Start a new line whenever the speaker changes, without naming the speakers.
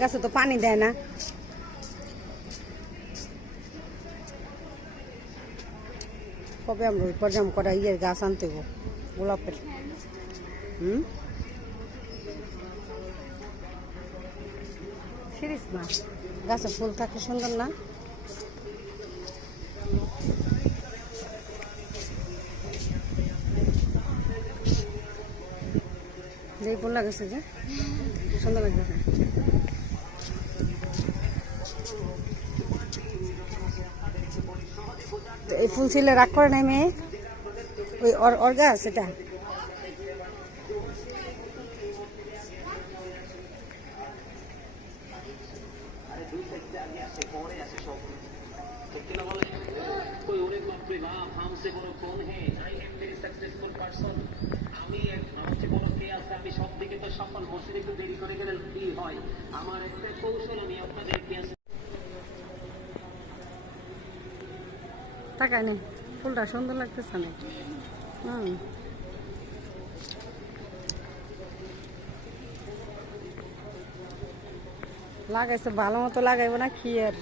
গাছে তো পানি দেয় না। কবে আমরা ওই পর্যাম করা ইয়ের গাছ আনতে গোলাপের। হুম? সিরিজ না। গাছে ফুল থাকে, সুন্দর না? ফুল লাগেছে যে? সুন্দর লাগতেছে এই ফুল ছিলে রাগ করে নাই মেয়ে? ওই অর্গা সেটা
আমি সব দিকে তো সফল মসজিদে একটু দেরি করে গেলে কি হয়? আমার একটা কৌশল আমি আপনাদের
তাকায় নেই। ফুলটা সুন্দর লাগতেছে না? হুম। লাগাইছে ভালো মতো লাগাইব না কি আর?